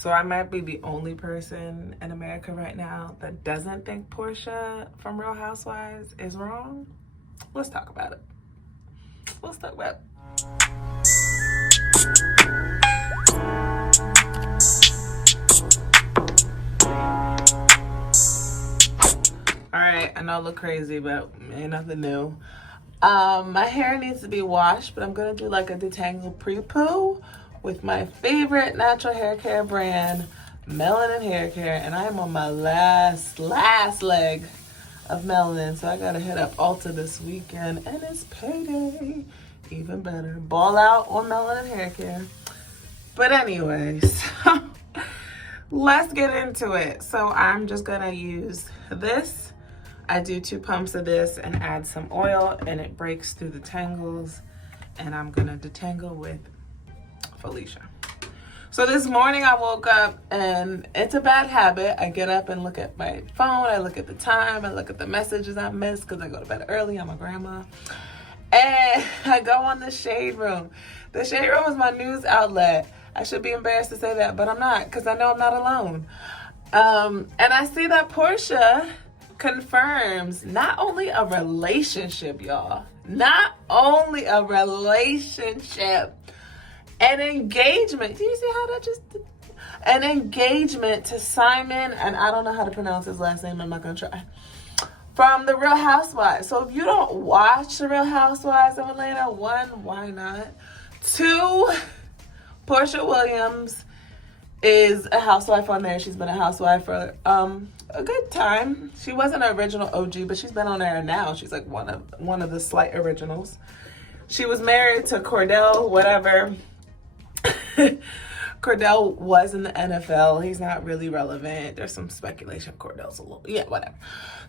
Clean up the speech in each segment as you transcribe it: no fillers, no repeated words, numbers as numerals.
So I might be the only person in America right now that doesn't think Porsha from Real Housewives is wrong. Let's talk about it. Let's talk about it. All right, I know I look crazy, but ain't nothing new. My hair needs to be washed, but I'm gonna do like a detangle pre-poo with my favorite natural hair care brand, Melanin Hair Care, and I am on my last leg of melanin, so I gotta hit up Ulta this weekend, and it's payday. Even better, ball out on Melanin Hair Care. But anyways, let's get into it. So I'm just gonna use this. I do 2 pumps of this and add some oil, and it breaks through the tangles, and I'm gonna detangle with Felicia. So this morning I woke up, and it's a bad habit. I get up and look at my phone, I look at the time, I look at the messages I missed because I go to bed early. I'm a grandma. And I go on the Shade Room. The Shade Room is my news outlet. I should be embarrassed to say that, but I'm not, because I know I'm not alone. And I see that Porsha confirms not only a relationship, y'all, not only a relationship, an engagement. Do you see how that just, an engagement to Simon, and I don't know how to pronounce his last name, I'm not gonna try, from the Real Housewives. So if you don't watch the Real Housewives of Atlanta, 1, why not? 2, Porsha Williams is a housewife on there. She's been a housewife for a good time. She wasn't an original OG, but she's been on there now. She's like one of the slight originals. She was married to Cordell, whatever. Cordell was in the NFL. He's not really relevant. There's some speculation Cordell's a little, yeah, whatever.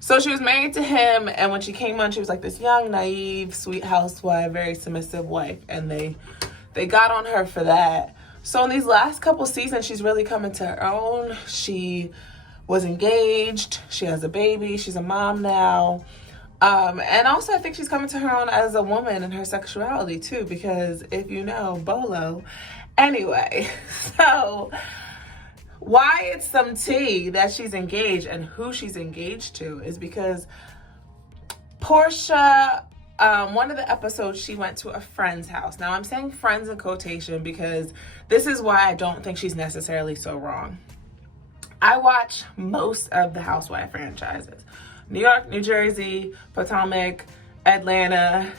So she was married to him, and when she came on, she was like this young, naive, sweet housewife, very submissive wife, and they got on her for that. So in these last couple seasons, she's really coming to her own. She was engaged. She has a baby. She's a mom now. And also I think she's coming to her own as a woman and her sexuality too, because if you know, Bolo. Anyway, so why it's some tea that she's engaged and who she's engaged to is because Porsha, one of the episodes, she went to a friend's house. Now I'm saying friends in quotation because this is why I don't think she's necessarily so wrong. I watch most of the Housewife franchises. New York, New Jersey, Potomac, Atlanta,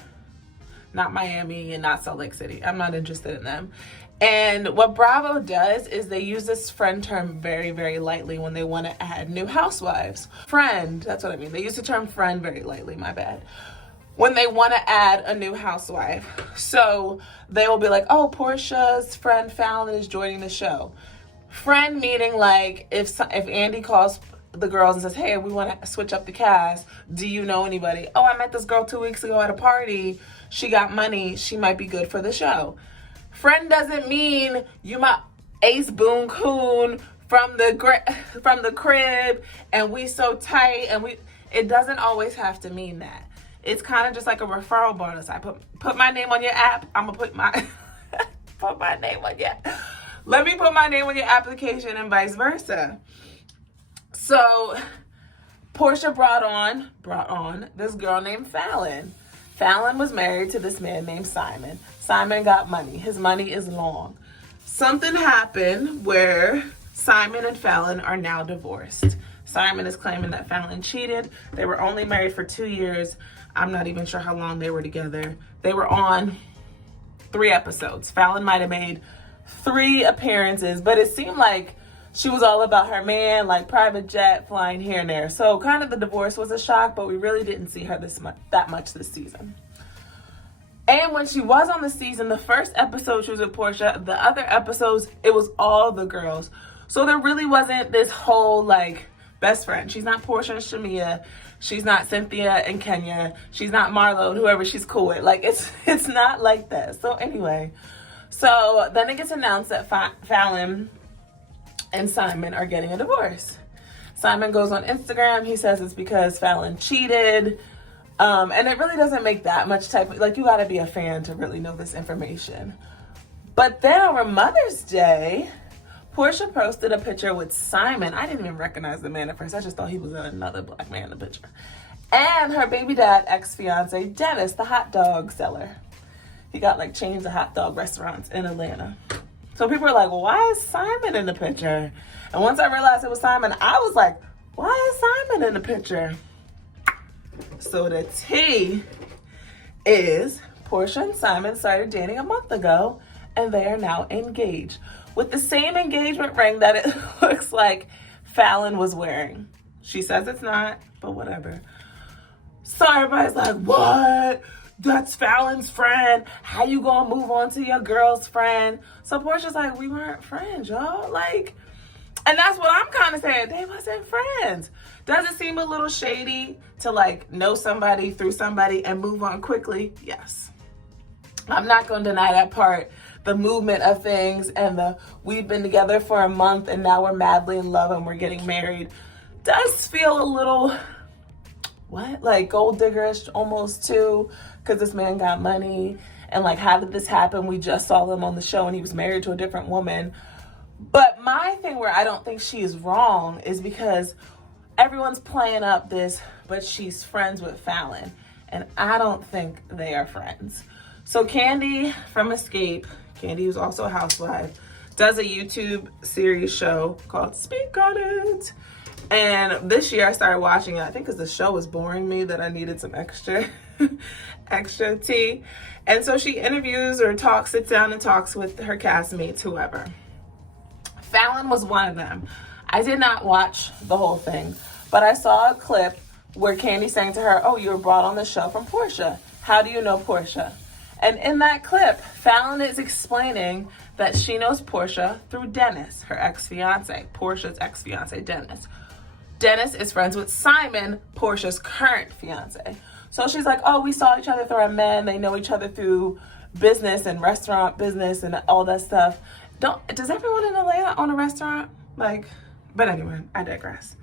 not Miami, and not Salt Lake City. I'm not interested in them. And what Bravo does is they use this friend term very, very lightly when they want to add new housewives. Friend, that's what I mean. They use the term friend very lightly, my bad, when they want to add a new housewife. So they will be like, oh, Porsha's friend Falynn is joining the show. Friend meaning like if Andy calls the girls and says, hey, we want to switch up the cast. Do you know anybody? Oh, I met this girl 2 weeks ago at a party. She got money. She might be good for the show. Friend doesn't mean you my Ace Boone Coon from the crib and we so tight and it doesn't always have to mean that. It's kind of just like a referral bonus. I put my name on your app. I'm gonna put my put my name on your. Let me put my name on your application and vice versa. So Porsha brought on this girl named Falynn. Falynn was married to this man named Simon. Simon got money. His money is long. Something happened where Simon and Falynn are now divorced. Simon is claiming that Falynn cheated. They were only married for 2 years. I'm not even sure how long they were together. They were on 3 episodes. Falynn might have made 3 appearances, but it seemed like she was all about her man, like private jet, flying here and there. So kind of the divorce was a shock, but we really didn't see her that much this season. And when she was on the season, the first episode she was with Porsha, the other episodes, it was all the girls. So there really wasn't this whole like best friend. She's not Porsha and Shamia. She's not Cynthia and Kenya. She's not Marlo and whoever she's cool with. Like it's not like that. So anyway, so then it gets announced that Falynn and Simon are getting a divorce. Simon goes on Instagram. He says it's because Falynn cheated. And it really doesn't make that much like you gotta be a fan to really know this information. But then on Mother's Day, Porsha posted a picture with Simon. I didn't even recognize the man at first. I just thought he was another black man in the picture. And her baby dad, ex-fiance, Dennis, the hot dog seller. He got like chains of hot dog restaurants in Atlanta. So people were like, well, why is Simon in the picture? And once I realized it was Simon, I was like, why is Simon in the picture? So the tea is Porsha and Simon started dating a month ago, and they are now engaged with the same engagement ring that it looks like Falynn was wearing. She says it's not, but whatever. So everybody's like, what? That's Falynn's friend. How you gonna move on to your girl's friend? So Porsha's like, we weren't friends, y'all. Like, and that's what I'm kind of saying. They wasn't friends. Does it seem a little shady to like know somebody through somebody and move on quickly? Yes. I'm not gonna deny that part. The movement of things and the we've been together for a month and now we're madly in love and we're getting married does feel a little, like gold diggerish almost too, because this man got money and like, how did this happen? We just saw him on the show and he was married to a different woman. But my thing where I don't think she is wrong is because everyone's playing up this, but she's friends with Falynn, and I don't think they are friends. So Candy from Escape, Candy, who's also a housewife, does a YouTube series show called Speak on It. And this year I started watching it, I think because the show was boring me that I needed some extra tea. And so she interviews or sits down and talks with her castmates, whoever. Falynn was one of them. I did not watch the whole thing, but I saw a clip where Candy saying to her, oh, you were brought on the show from Porsha. How do you know Porsha? And in that clip, Falynn is explaining that she knows Porsha through Dennis, her ex-fiance, Porsha's ex-fiance, Dennis. Dennis is friends with Simon, Porsha's current fiance. So she's like, oh, we saw each other through our men. They know each other through business and restaurant business and all that stuff. Does everyone in Atlanta own a restaurant? But anyway, I digress.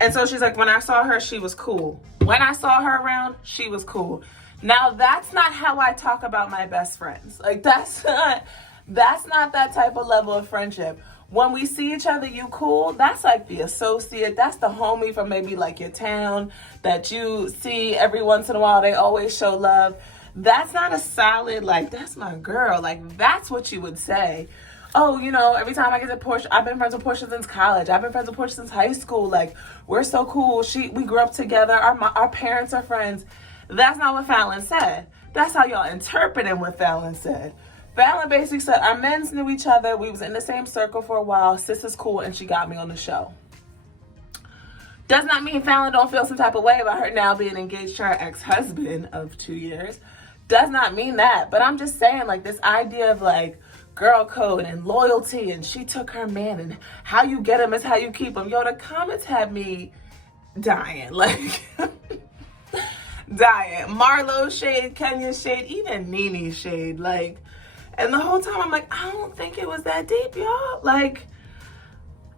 And so she's like, when I saw her, she was cool. When I saw her around, she was cool. Now, that's not how I talk about my best friends. Like, that's not that type of level of friendship. When we see each other, you cool, that's like the associate. That's the homie from maybe like your town that you see every once in a while. They always show love. That's not a solid, like, that's my girl. Like, that's what you would say. Oh, you know, every time I get to Porsha, I've been friends with Porsha since college. I've been friends with Porsha since high school. Like, we're so cool. We grew up together. Our parents are friends. That's not what Falynn said. That's how y'all interpreting what Falynn said. Falynn basically said, our men's knew each other. We was in the same circle for a while. Sis is cool, and she got me on the show. Does not mean Falynn don't feel some type of way about her now being engaged to her ex-husband of 2 years. Does not mean that. But I'm just saying, like, this idea of, like, girl code and loyalty, and she took her man, and how you get him is how you keep him. Yo, the comments had me dying. Like, dying. Marlo shade, Kenya shade, even Nene shade. Like, and the whole time I'm like, I don't think it was that deep, y'all. Like,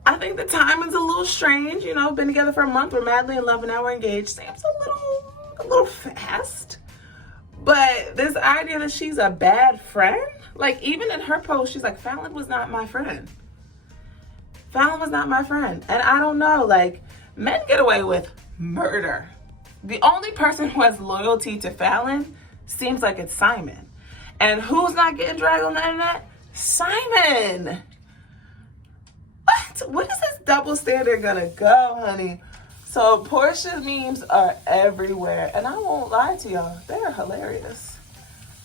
I think the timing's a little strange. You know, been together for a month, we're madly in love, and now we're engaged. Seems a little fast. But this idea that she's a bad friend, like, even in her post, she's like, Falynn was not my friend. Falynn was not my friend. And I don't know, like, men get away with murder. The only person who has loyalty to Falynn seems like it's Simon. And who's not getting dragged on the internet? Simon. What? Where is this double standard gonna go, honey? So Porsha memes are everywhere. And I won't lie to y'all, they are hilarious.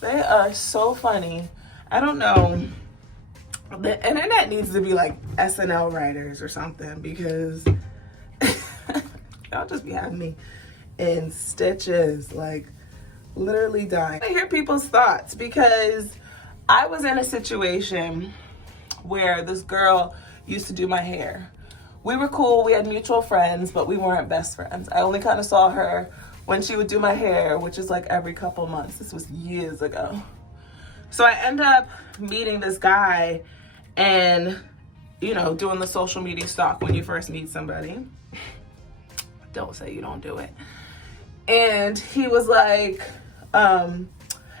They are so funny. I don't know. The internet needs to be like SNL writers or something, because y'all just be having me in stitches, like literally dying. I hear people's thoughts, because I was in a situation where this girl used to do my hair. We were cool, we had mutual friends, but we weren't best friends. I only kind of saw her when she would do my hair, which is like every couple months. This was years ago. So I end up meeting this guy and, you know, doing the social media stalk when you first meet somebody. Don't say you don't do it. And he was like,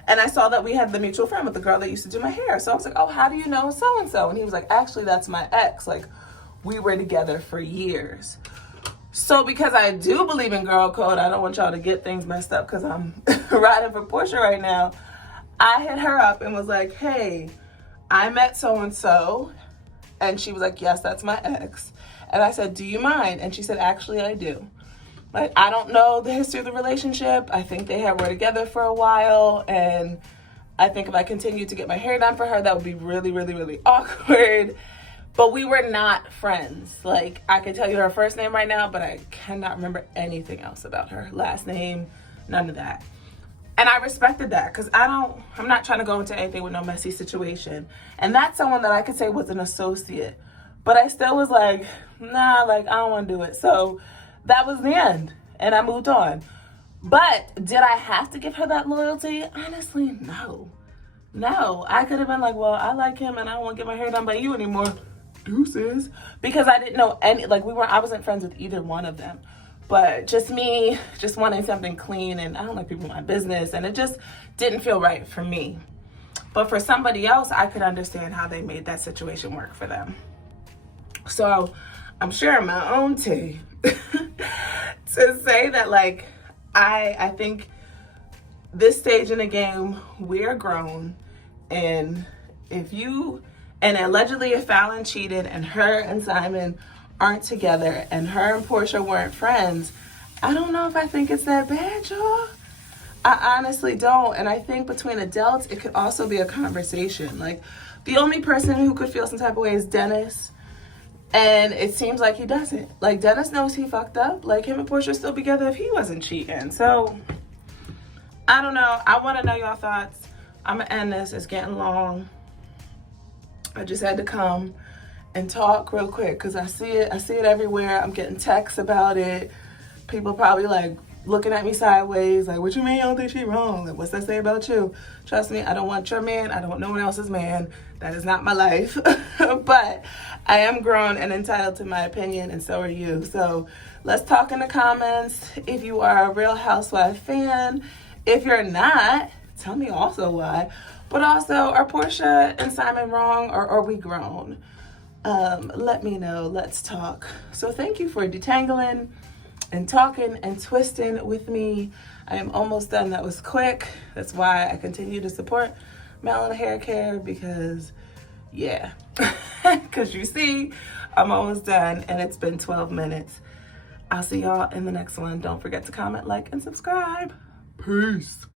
And I saw that we had the mutual friend with the girl that used to do my hair. So I was like, oh, how do you know so-and-so? And he was like, actually, that's my ex. Like, we were together for years. So because I do believe in girl code, I don't want y'all to get things messed up because I'm riding for Porsha right now. I hit her up and was like, hey, I met so-and-so. And she was like, yes, that's my ex. And I said, do you mind? And she said, actually, I do. Like, I don't know the history of the relationship. I think they were together for a while. And I think if I continued to get my hair done for her, that would be really, really, really awkward. But we were not friends. Like, I can tell you her first name right now, but I cannot remember anything else about her. Last name, none of that. And I respected that because I'm not trying to go into anything with no messy situation. And that's someone that I could say was an associate. But I still was like, nah, like, I don't want to do it. So that was the end. And I moved on. But did I have to give her that loyalty? Honestly, no. No. I could have been like, well, I like him and I don't want to get my hair done by you anymore. Deuces. Because I didn't know any, like, I wasn't friends with either one of them. But just me, just wanting something clean, and I don't like people in my business, and it just didn't feel right for me. But for somebody else, I could understand how they made that situation work for them. So I'm sharing my own tea to say that, like, I think this stage in the game, we're grown, and allegedly if Falynn cheated and her and Simon aren't together and her and Porsha weren't friends, I don't know if I think it's that bad, y'all. I honestly don't. And I think between adults, it could also be a conversation. Like, the only person who could feel some type of way is Dennis. And it seems like he doesn't. Like, Dennis knows he fucked up. Like, him and Porsha still be together if he wasn't cheating. So, I don't know. I want to know your thoughts. I'm going to end this. It's getting long. I just had to come and talk real quick because I see it everywhere. I'm getting texts about it. People probably like looking at me sideways, like, what you mean you don't think she wrong? Like, what's that say about you? Trust me, I don't want your man. I don't want no one else's man. That is not my life. But I am grown and entitled to my opinion, and so are you. So let's talk in the comments if you are a Real Housewife fan. If you're not, tell me also why. But also, are Porsha and Simon wrong, or are we grown? Let me know. Let's talk. So thank you for detangling and talking and twisting with me. I am almost done. That was quick. That's why I continue to support Melon Hair Care because, yeah. Because you see, I'm almost done and it's been 12 minutes. I'll see y'all in the next one. Don't forget to comment, like, and subscribe. Peace.